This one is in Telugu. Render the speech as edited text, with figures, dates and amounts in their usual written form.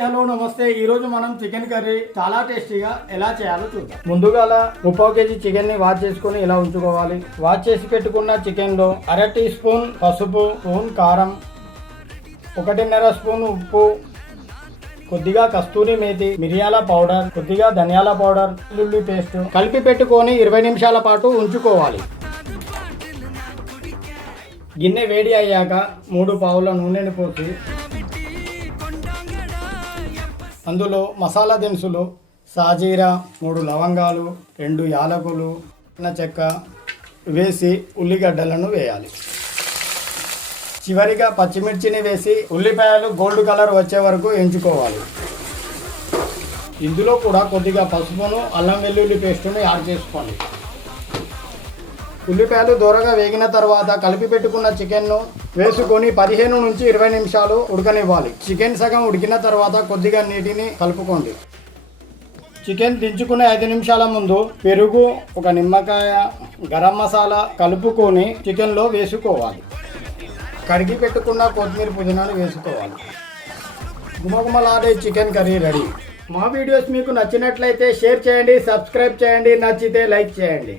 హలో నమస్తే. ఈ రోజు మనం చికెన్ కర్రీ చాలా టేస్టీగా ఎలా చేయాలో చూద్దాం. ముందుగా 3/4 kg చికెన్ ని వాష్ చేసుకొని ఇలా ఉంచుకోవాలి. వాష్ చేసి పెట్టుకున్న చికెన్ లో 1/2 టీ స్పూన్ పసుపు, స్పూన్ కారం, 1.5 స్పూన్ ఉప్పు, కొద్దిగా కస్తూరి మేతి, మిరియాల పౌడర్, కొద్దిగా ధనియాల పౌడర్, వెల్లుల్లి పేస్ట్ కలిపి పెట్టుకొని 20 నిమిషాల పాటు ఉంచుకోవాలి. గిన్నె వేడి అయ్యాక 3 పావుల నూనెను పోసి అందులో మసాలా దినుసులు సాజీరా, 3 లవంగాలు, 2 యాలకులు, చెక్క వేసి ఉల్లిగడ్డలను వేయాలి. చివరిగా పచ్చిమిర్చిని వేసి ఉల్లిపాయలు గోల్డ్ కలర్ వచ్చే వరకు ఎంచుకోవాలి. ఇందులో కూడా కొద్దిగా పసుపును, అల్లం వెల్లుల్లి పేస్టును యాడ్ చేసుకోండి. ఉల్లిపాయలు దూరగా వేగిన తర్వాత కలిపి పెట్టుకున్న చికెన్ను వేసుకొని 15 నుంచి 20 నిమిషాలు ఉడకనివ్వాలి. చికెన్ సగం ఉడికిన తర్వాత కొద్దిగా నీటిని కలుపుకోండి. చికెన్ దించుకునే 5 నిమిషాల ముందు పెరుగు, 1 నిమ్మకాయ, గరం మసాలా కలుపుకొని చికెన్లో వేసుకోవాలి. కడిగి పెట్టుకున్న కొత్తిమీర, పుదీనాను వేసుకోవాలి. గుమగుమలాడే చికెన్ కర్రీ రెడీ. మా వీడియోస్ మీకు నచ్చినట్లయితే షేర్ చేయండి, సబ్స్క్రైబ్ చేయండి, నచ్చితే లైక్ చేయండి.